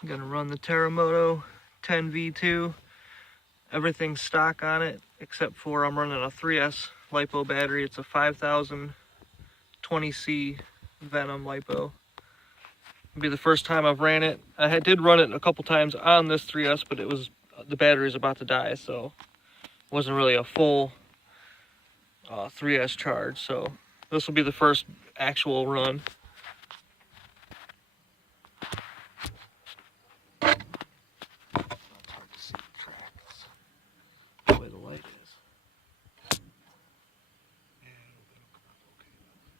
I'm gonna run the Terremoto 10V2. Everything's stock on it, except for I'm running a 3S lipo battery. It's a 5000 20C Venom lipo. It'll be the first time I've ran it. I did run it a couple times on this 3S, but the battery's about to die, so it wasn't really a full 3S charge. So this will be the first actual run. It's hard to see the track. The way the light is.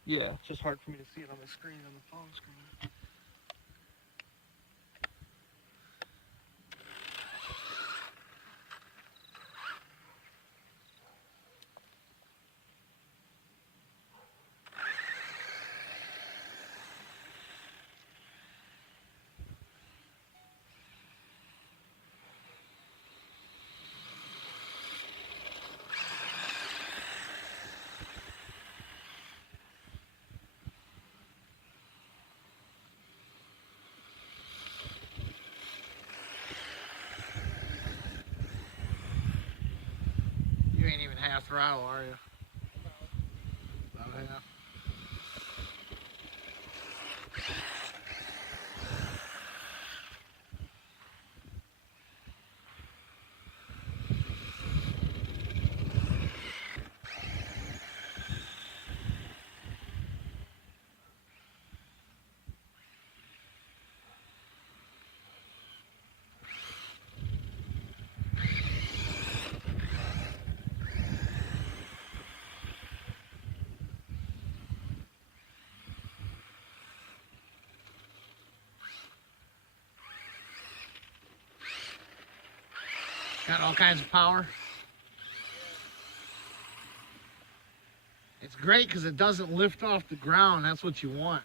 Yeah, it's just hard for me to see it on the screen, on the phone screen. You ain't even half throttle, are you? About half. Got all kinds of power. It's great because it doesn't lift off the ground. That's what you want.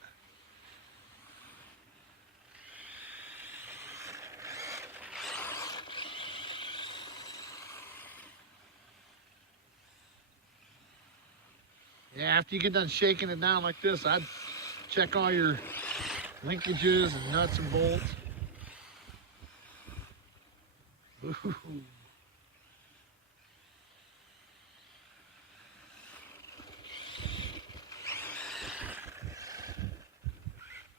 Yeah, after you get done shaking it down like this, I'd check all your linkages and nuts and bolts. Ooh.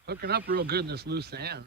Hooking up real good in this loose sand.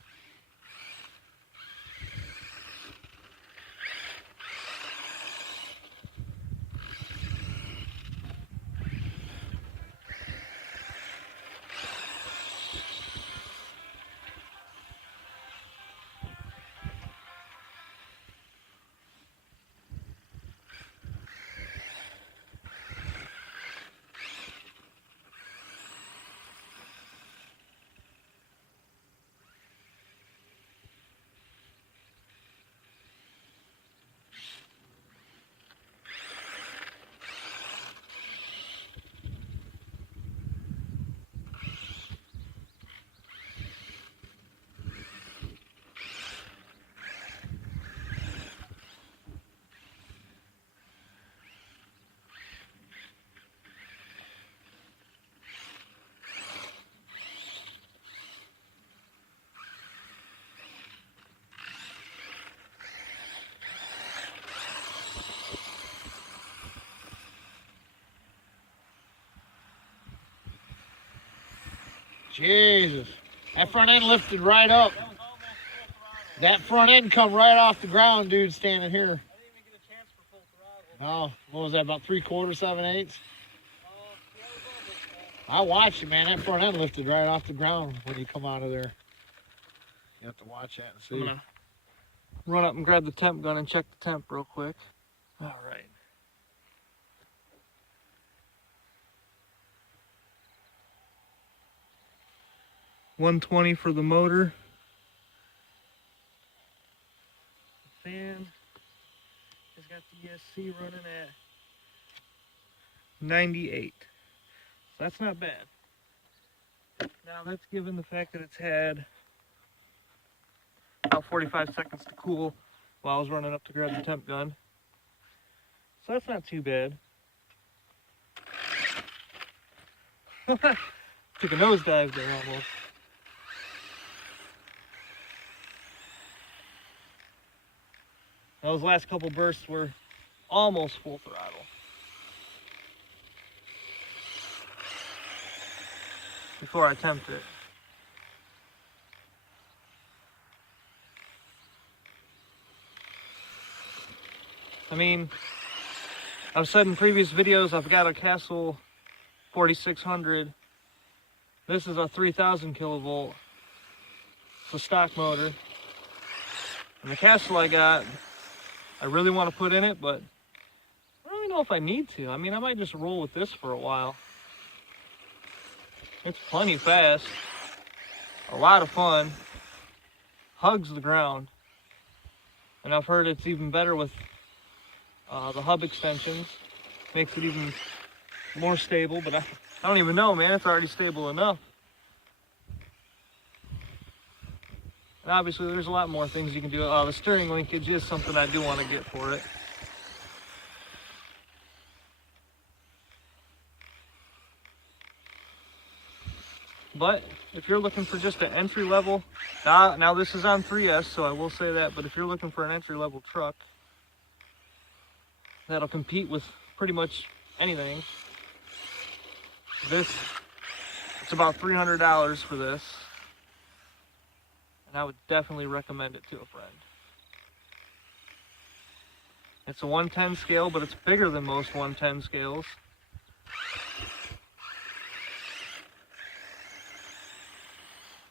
Jesus. That front end lifted right up. That front end come right off the ground, dude, standing here. I didn't even get a chance for full throttle. Oh, what was that, about 3/4, 7/8? I watched it, man. That front end lifted right off the ground when you come out of there. You have to watch that and see. I'm gonna run up and grab the temp gun and check the temp real quick. All right. $120 for the motor. The fan has got the ESC running at 98. So that's not bad. Now that's given the fact that it's had about 45 seconds to cool while I was running up to grab the temp gun. So that's not too bad. Took a nosedive there almost. Those last couple bursts were almost full throttle. Before I attempt it. I mean, I've said in previous videos I've got a Castle 4600. This is a 3000 kilovolt. It's a stock motor. And the Castle I got, I really want to put in it, but I don't really know if I need to. I mean, I might just roll with this for a while. It's plenty fast. A lot of fun. Hugs the ground. And I've heard it's even better with the hub extensions. Makes it even more stable, but I don't even know, man. It's already stable enough. And obviously there's a lot more things you can do. The steering linkage is something I do want to get for it. But if you're looking for just an entry level, now this is on 3S, so I will say that, but if you're looking for an entry level truck that'll compete with pretty much anything, it's about $300 for this. And I would definitely recommend it to a friend. It's a 110 scale, but it's bigger than most 110 scales.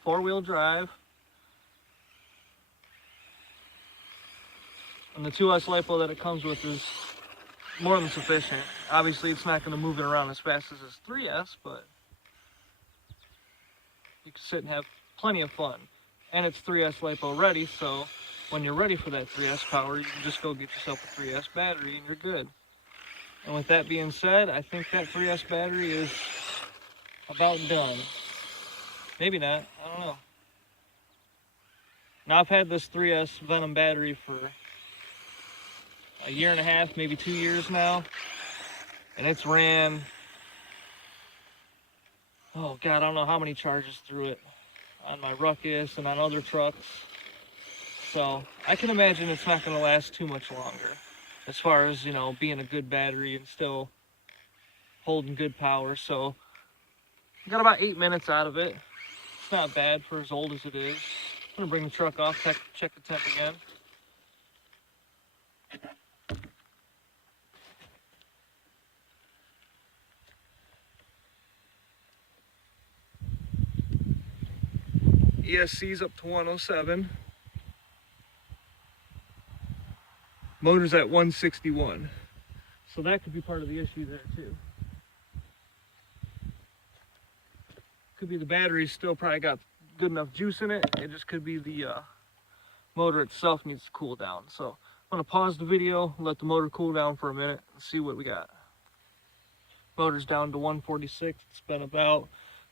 Four-wheel drive. And the 2S lipo that it comes with is more than sufficient. Obviously, it's not going to move it around as fast as this 3S, but you can sit and have plenty of fun. And it's 3S lipo ready, so when you're ready for that 3S power, you can just go get yourself a 3S battery and you're good. And with that being said, I think that 3S battery is about done. Maybe not, I don't know. Now I've had this 3S Venom battery for a year and a half, maybe 2 years now. And it's ran, oh God, I don't know how many charges through it on my Ruckus and on other trucks. So I can imagine it's not going to last too much longer as far as, you know, being a good battery and still holding good power. So I got about 8 minutes out of it. It's not bad for as old as it is. I'm going to bring the truck off, check the temp again. ESC's up to 107. Motor's at 161. So that could be part of the issue there too. Could be the battery's still probably got good enough juice in it. It just could be the motor itself needs to cool down. So I'm gonna pause the video, let the motor cool down for a minute and see what we got. Motor's down to 146. It's been about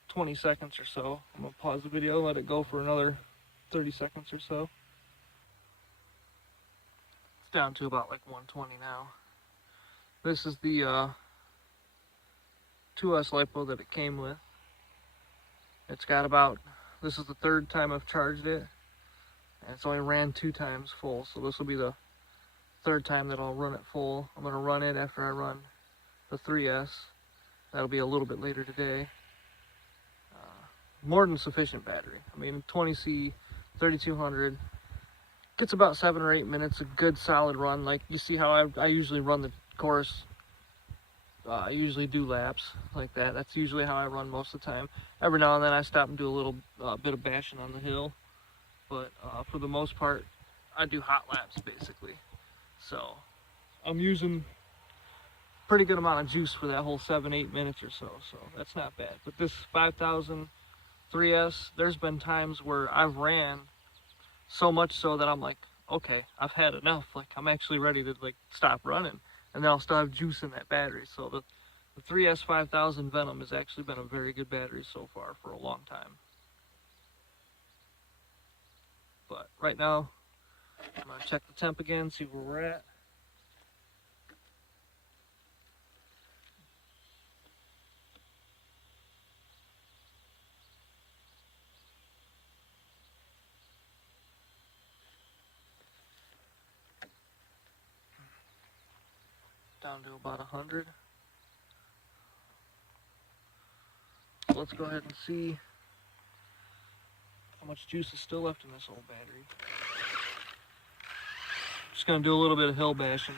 20 seconds or so. I'm gonna pause the video, let it go for another 30 seconds or so. It's down to about like 120 now. This is the 2S lipo that it came with. It's got about, this is the third time I've charged it, and it's only ran 2 times full, so this will be the third time that I'll run it full. I'm going to run it after I run the 3S. That'll be a little bit later today. More than sufficient battery. I mean, 20C, 3200, gets about 7 or 8 minutes, a good solid run. Like, you see how I usually run the course. I usually do laps like that. That's usually how I run most of the time. Every now and then I stop and do a little bit of bashing on the hill. But for the most part, I do hot laps basically. So I'm using a pretty good amount of juice for that whole 7-8 minutes or so. So that's not bad. But this 5000 3S, there's been times where I've ran so much so that I'm like, okay, I've had enough. Like, I'm actually ready to like stop running. And then I'll still have juice in that battery. So the 3S 5000 Venom has actually been a very good battery so far for a long time. But right now, I'm going to check the temp again, see where we're at. down to about 100. Let's go ahead and see how much juice is still left in this old battery. Just gonna do a little bit of hill bashing.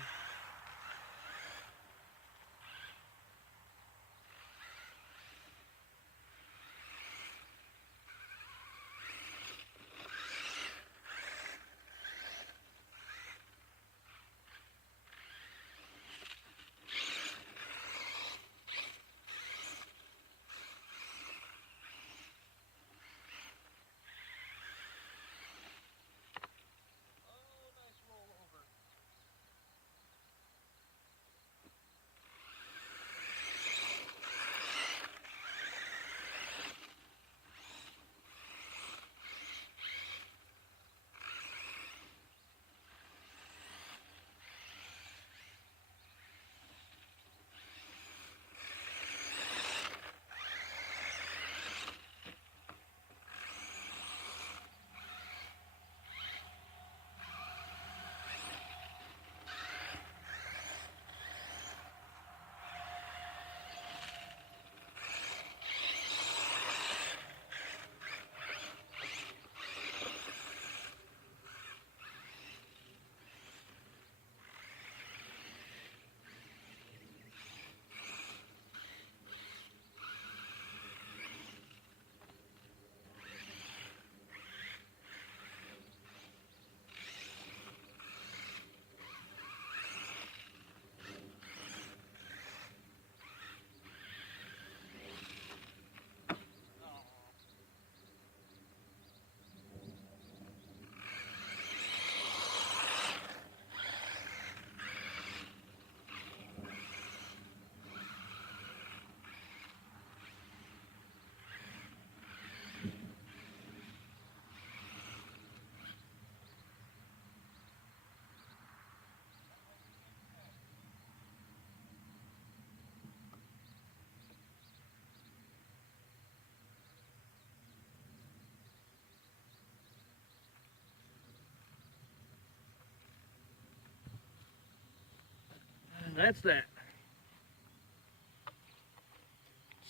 And that's that.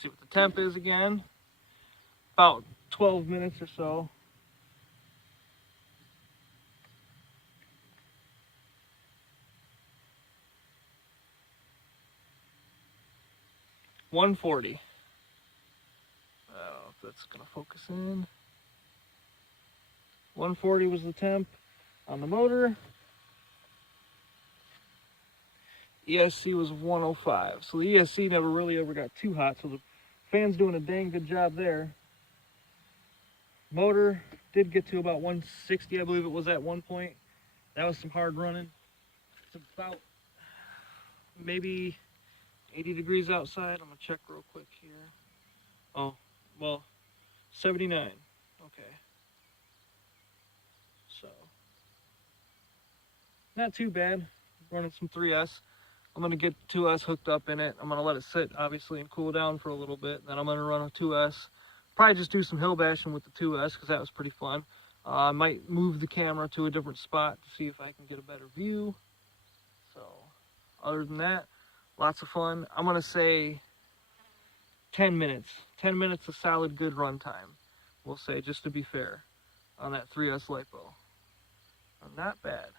See what the temp is again. About 12 minutes or so. $140. I don't know if that's gonna focus in. 140 was the temp on the motor. ESC was 105. So the ESC never really ever got too hot, so the fan's doing a dang good job there. Motor did get to about 160, I believe it was at one point. That was some hard running. It's about maybe 80 degrees outside. I'm gonna check real quick here. Oh, well, 79. Okay. So, not too bad. Running some 3S. I'm gonna get 2S hooked up in it. I'm gonna let it sit, obviously, and cool down for a little bit. Then I'm gonna run a 2S. Probably just do some hill bashing with the 2S because that was pretty fun. I might move the camera to a different spot to see if I can get a better view. So, other than that, lots of fun. I'm gonna say 10 minutes. 10 minutes of solid good run time. We'll say, just to be fair, on that 3S lipo. Not bad.